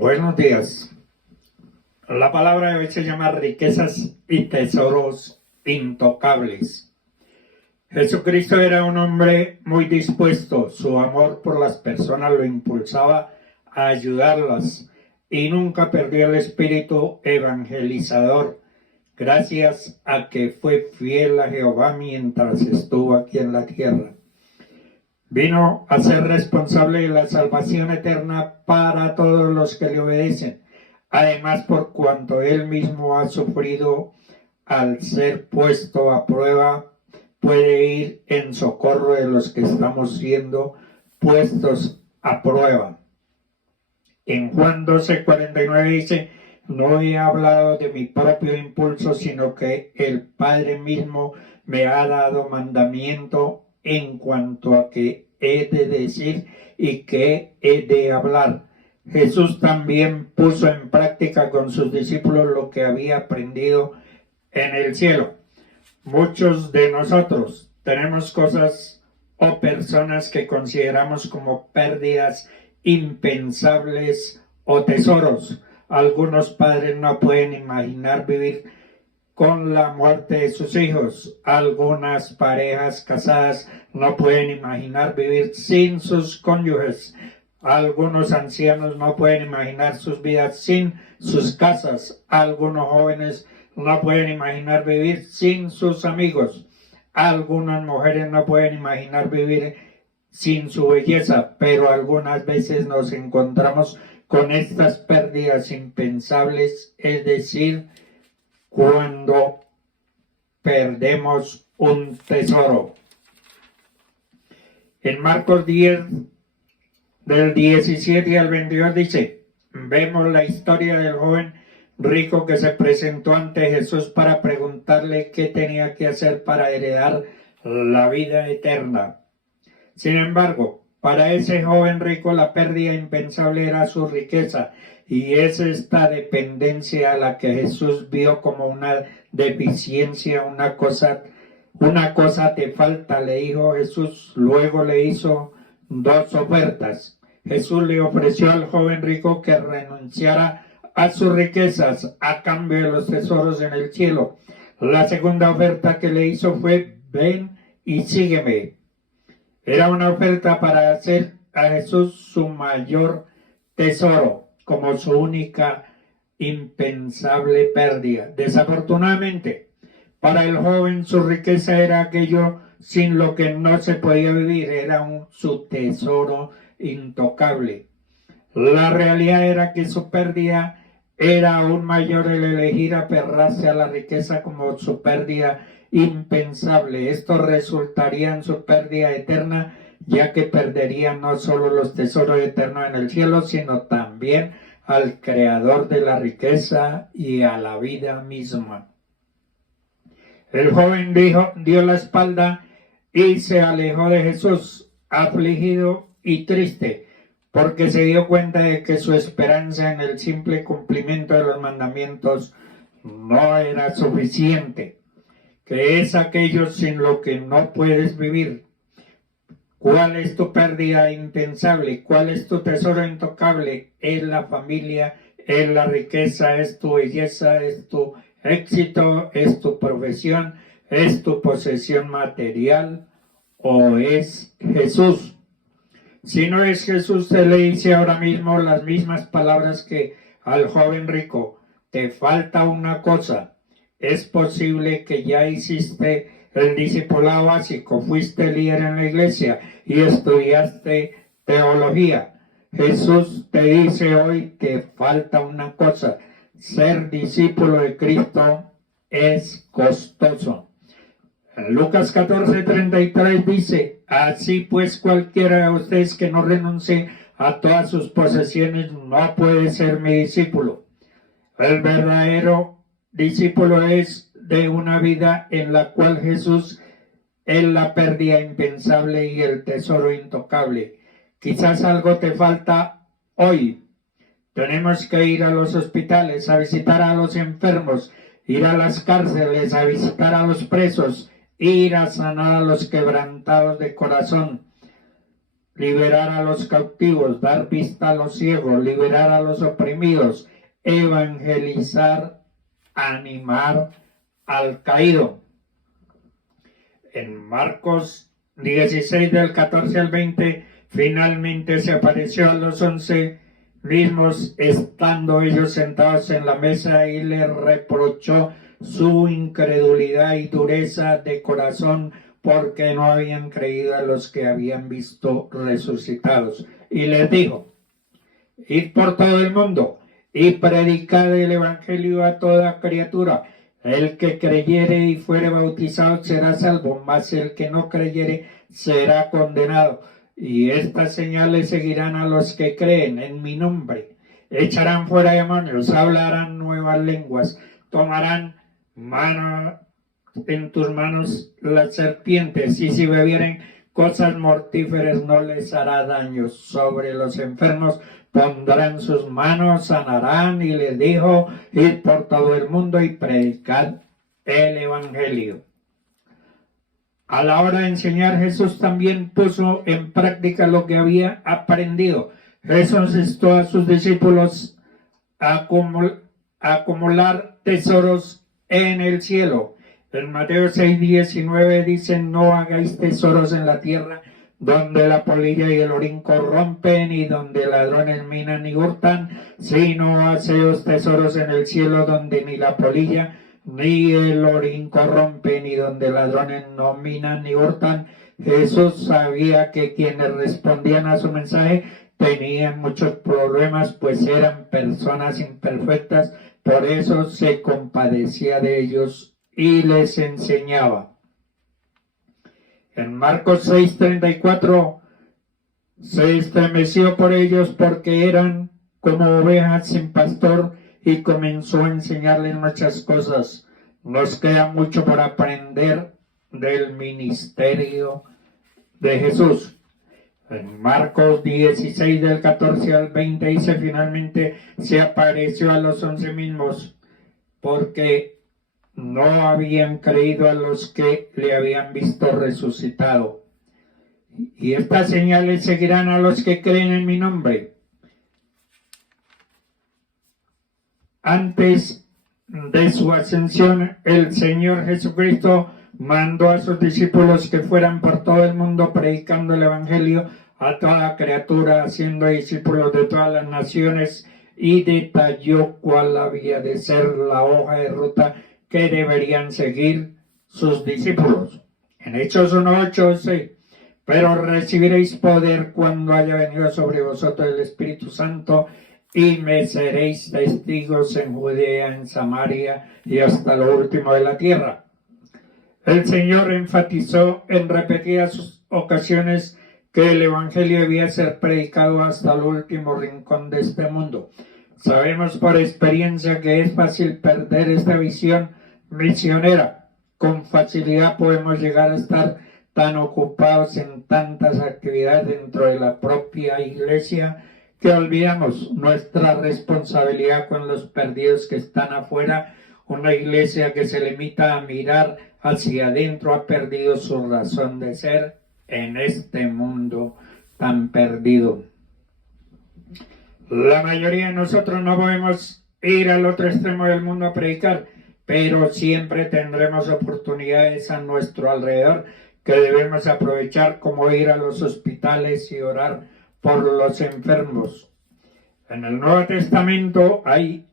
Buenos días. La palabra de hoy se llama riquezas y tesoros intocables. Jesucristo era un hombre muy dispuesto. Su amor por las personas lo impulsaba a ayudarlas y nunca perdió el espíritu evangelizador, gracias a que fue fiel a Jehová mientras estuvo aquí en la tierra. Vino a ser responsable de la salvación eterna para todos los que le obedecen. Además, por cuanto él mismo ha sufrido al ser puesto a prueba, puede ir en socorro de los que estamos siendo puestos a prueba. En Juan 12:49 dice: no he hablado de mi propio impulso, sino que el Padre mismo me ha dado mandamiento en cuanto a qué he de decir y qué he de hablar. Jesús también puso en práctica con sus discípulos lo que había aprendido en el cielo. Muchos de nosotros tenemos cosas o personas que consideramos como pérdidas impensables o tesoros. Algunos padres no pueden imaginar vivir con la muerte de sus hijos. Algunas parejas casadas no pueden imaginar vivir sin sus cónyuges. Algunos ancianos no pueden imaginar sus vidas sin sus casas. Algunos jóvenes no pueden imaginar vivir sin sus amigos. Algunas mujeres no pueden imaginar vivir sin su belleza, pero algunas veces nos encontramos con estas pérdidas impensables, es decir, cuando perdemos un tesoro. En Marcos 10, del 17 al 22 dice: vemos la historia del joven rico que se presentó ante Jesús para preguntarle qué tenía que hacer para heredar la vida eterna. Sin embargo, para ese joven rico la pérdida impensable era su riqueza, y es esta dependencia a la que Jesús vio como una deficiencia, una cosa te falta, le dijo Jesús. Luego le hizo dos ofertas. Jesús le ofreció al joven rico que renunciara a sus riquezas a cambio de los tesoros en el cielo. La segunda oferta que le hizo fue: ven y sígueme. Era una oferta para hacer a Jesús su mayor tesoro, como su única impensable pérdida. Desafortunadamente, para el joven su riqueza era aquello sin lo que no se podía vivir, era su tesoro intocable. La realidad era que su pérdida era aún mayor el elegir aferrarse a la riqueza como su pérdida impensable. Esto resultaría en su pérdida eterna, ya que perdería no solo los tesoros eternos en el cielo, sino también al creador de la riqueza y a la vida misma. El joven dio la espalda y se alejó de Jesús, afligido y triste, porque se dio cuenta de que su esperanza en el simple cumplimiento de los mandamientos no era suficiente, que es aquello sin lo que no puedes vivir. ¿Cuál es tu pérdida impensable? ¿Cuál es tu tesoro intocable? ¿Es la familia? ¿Es la riqueza? ¿Es tu belleza? ¿Es tu éxito? ¿Es tu profesión? ¿Es tu posesión material? ¿O es Jesús? Si no es Jesús, te le dice ahora mismo las mismas palabras que al joven rico: te falta una cosa. Es posible que ya hiciste el discipulado básico, fuiste líder en la iglesia y estudiaste teología. Jesús te dice hoy: te falta una cosa. Ser discípulo de Cristo es costoso. En Lucas 14:33 dice: así pues, cualquiera de ustedes que no renuncie a todas sus posesiones no puede ser mi discípulo. El verdadero discípulo es de una vida en la cual Jesús es la pérdida impensable y el tesoro intocable. Quizás algo te falta hoy. Tenemos que ir a los hospitales a visitar a los enfermos, ir a las cárceles a visitar a los presos, ir a sanar a los quebrantados de corazón. liberar a los cautivos, dar vista a los ciegos, liberar a los oprimidos, evangelizar, animar al caído. En Marcos 16 del 14 al 20, finalmente se apareció a los 11 mismos, estando ellos sentados en la mesa, y les reprochó su incredulidad y dureza de corazón, porque no habían creído a los que habían visto resucitados. Y les dijo: id por todo el mundo y predicad el evangelio a toda criatura. El que creyere y fuere bautizado será salvo, mas el que no creyere será condenado. Y estas señales seguirán a los que creen en mi nombre: echarán fuera demonios, hablarán nuevas lenguas, tomarán en tus manos las serpientes, y si bebieren cosas mortíferas no les hará daño. Sobre los enfermos pondrán sus manos, sanarán. Y les dijo: id por todo el mundo y predicad el evangelio. A la hora de enseñar, Jesús también puso en práctica lo que había aprendido. Jesús instó a sus discípulos a acumular tesoros en el cielo. En Mateo 6:19 dice: no hagáis tesoros en la tierra, donde la polilla y el orín corrompen, y donde ladrones minan y hurtan, sino haceos tesoros en el cielo, donde ni la polilla ni el orín corrompen, y donde ladrones no minan ni hurtan. Jesús sabía que quienes respondían a su mensaje tenían muchos problemas, pues eran personas imperfectas. Por eso se compadecía de ellos y les enseñaba. En Marcos 6:34, se estremeció por ellos porque eran como ovejas sin pastor, y comenzó a enseñarles muchas cosas. Nos queda mucho por aprender del ministerio de Jesús. En Marcos 16 del 14 al 20 dice: finalmente se apareció a los 11 mismos, porque no habían creído a los que le habían visto resucitado. Y estas señales seguirán a los que creen en mi nombre. Antes de su ascensión, el Señor Jesucristo mandó a sus discípulos que fueran por todo el mundo predicando el evangelio a toda criatura, haciendo discípulos de todas las naciones, y detalló cuál había de ser la hoja de ruta que deberían seguir sus discípulos. En Hechos 1:8 dice: pero recibiréis poder cuando haya venido sobre vosotros el Espíritu Santo, y me seréis testigos en Judea, en Samaria y hasta lo último de la tierra. El Señor enfatizó en repetidas ocasiones que el evangelio debía ser predicado hasta el último rincón de este mundo. Sabemos por experiencia que es fácil perder esta visión misionera. Con facilidad podemos llegar a estar tan ocupados en tantas actividades dentro de la propia iglesia que olvidamos nuestra responsabilidad con los perdidos que están afuera. Una iglesia que se limita a mirar hacia adentro ha perdido su razón de ser en este mundo tan perdido. La mayoría de nosotros no podemos ir al otro extremo del mundo a predicar, pero siempre tendremos oportunidades a nuestro alrededor que debemos aprovechar, como ir a los hospitales y orar por los enfermos. En el Nuevo Testamento hay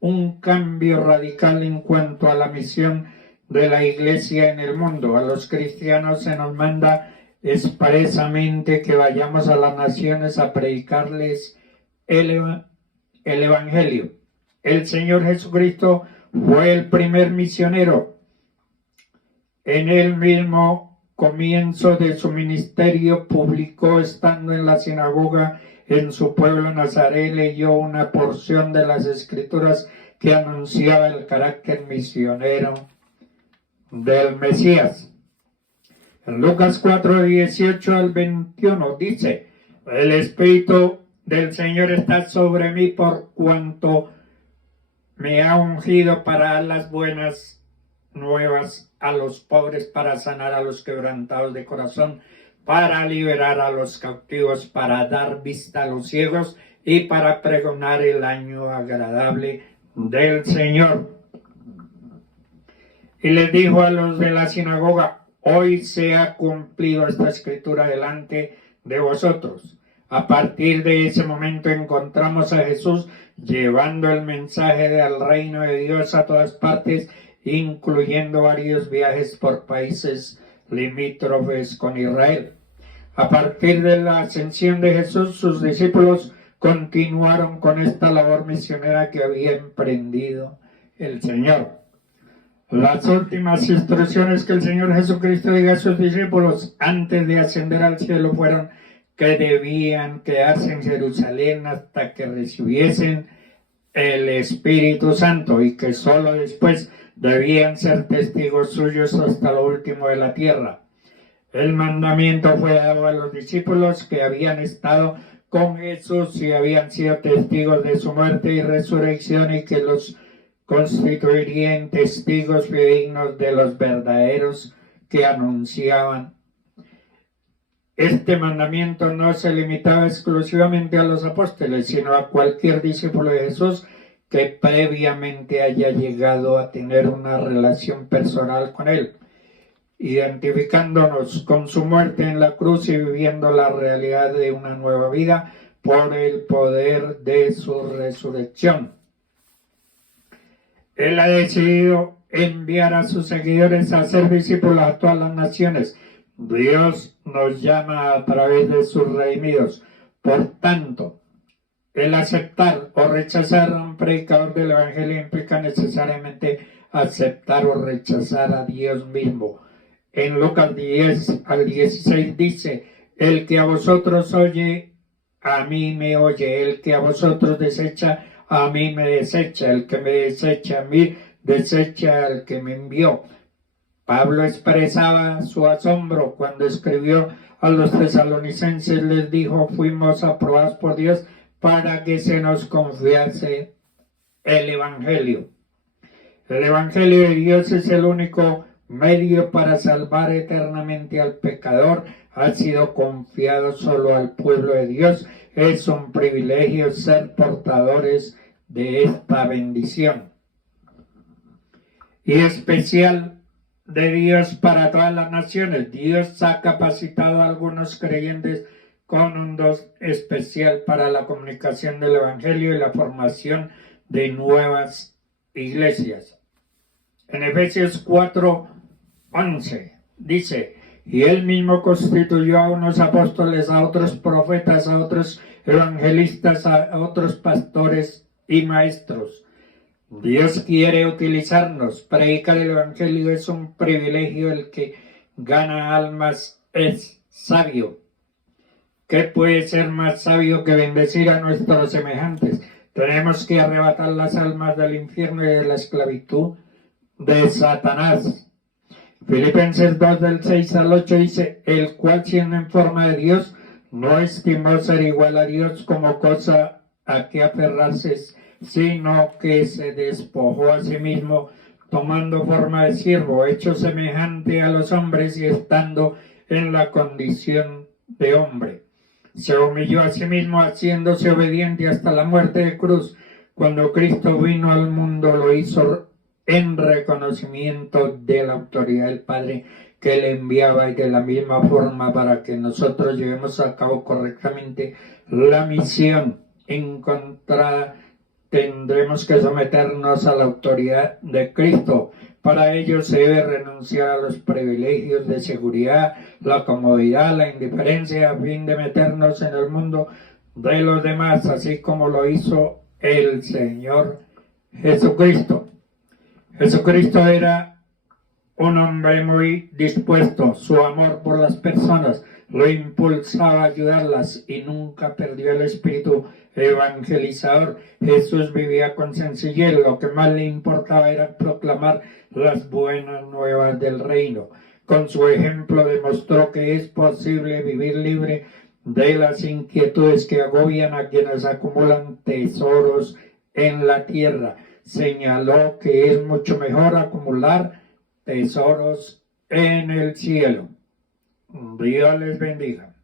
un cambio radical en cuanto a la misión de la iglesia en el mundo. A los cristianos se nos manda expresamente que vayamos a las naciones a predicarles el evangelio. El Señor Jesucristo fue el primer misionero. En el mismo comienzo de su ministerio publicó, estando en la sinagoga en su pueblo Nazaret, leyó una porción de las Escrituras que anunciaba el carácter misionero del Mesías. En Lucas 4:18 al 21 dice: el Espíritu del Señor está sobre mí, por cuanto me ha ungido para dar las buenas nuevas a los pobres, para sanar a los quebrantados de corazón, para liberar a los cautivos, para dar vista a los ciegos y para pregonar el año agradable del Señor. Y les dijo a los de la sinagoga: hoy se ha cumplido esta escritura delante de vosotros. A partir de ese momento encontramos a Jesús llevando el mensaje del reino de Dios a todas partes, incluyendo varios viajes por países limítrofes con Israel. A partir de la ascensión de Jesús, sus discípulos continuaron con esta labor misionera que había emprendido el Señor. Las últimas instrucciones que el Señor Jesucristo dio a sus discípulos antes de ascender al cielo fueron que debían quedarse en Jerusalén hasta que recibiesen el Espíritu Santo y que solo después debían ser testigos suyos hasta lo último de la tierra. El mandamiento fue dado a los discípulos que habían estado con Jesús y habían sido testigos de su muerte y resurrección, y que los constituirían testigos fidedignos de los verdaderos que anunciaban. Este mandamiento no se limitaba exclusivamente a los apóstoles, sino a cualquier discípulo de Jesús que previamente haya llegado a tener una relación personal con él, identificándonos con su muerte en la cruz y viviendo la realidad de una nueva vida por el poder de su resurrección. Él ha decidido enviar a sus seguidores a ser discípulos a todas las naciones. Dios nos llama a través de sus redimidos. Por tanto, el aceptar o rechazar a un predicador del Evangelio implica necesariamente aceptar o rechazar a Dios mismo. En Lucas 10 al 16 dice: el que a vosotros oye, a mí me oye; el que a vosotros desecha, a mí me desecha; el que me desecha a mí, desecha al que me envió. Pablo expresaba su asombro cuando escribió a los tesalonicenses. Les dijo: fuimos aprobados por Dios para que se nos confiase el Evangelio. El Evangelio de Dios es el único medio para salvar eternamente al pecador. Ha sido confiado solo al pueblo de Dios. Es un privilegio ser portadores de esta bendición. Y especial de Dios para todas las naciones. Dios ha capacitado a algunos creyentes con un don especial para la comunicación del Evangelio y la formación de nuevas iglesias. En Efesios 4:11 dice: y él mismo constituyó a unos apóstoles, a otros profetas, a otros evangelistas, a otros pastores y maestros. Dios quiere utilizarnos. Predicar el Evangelio es un privilegio. El que gana almas es sabio. ¿Qué puede ser más sabio que bendecir a nuestros semejantes? Tenemos que arrebatar las almas del infierno y de la esclavitud de Satanás. Filipenses 2 del 6 al 8 dice: el cual, siendo en forma de Dios, no estimó ser igual a Dios como cosa a que aferrarse, sino que se despojó a sí mismo, tomando forma de siervo, hecho semejante a los hombres, y estando en la condición de hombre. Se humilló a sí mismo, haciéndose obediente hasta la muerte de cruz. Cuando Cristo vino al mundo, lo hizo en reconocimiento de la autoridad del Padre que le enviaba, y de la misma forma para que nosotros llevemos a cabo correctamente la misión encontrada, tendremos que someternos a la autoridad de Cristo. Para ello se debe renunciar a los privilegios de seguridad, la comodidad, la indiferencia, a fin de meternos en el mundo de los demás, así como lo hizo el Señor Jesucristo. Jesucristo era un hombre muy dispuesto. Su amor por las personas lo impulsaba a ayudarlas y nunca perdió el espíritu evangelizador. Jesús vivía con sencillez. Lo que más le importaba era proclamar las buenas nuevas del reino. Con su ejemplo demostró que es posible vivir libre de las inquietudes que agobian a quienes acumulan tesoros en la tierra. Señaló que es mucho mejor acumular tesoros en el cielo. Dios les bendiga.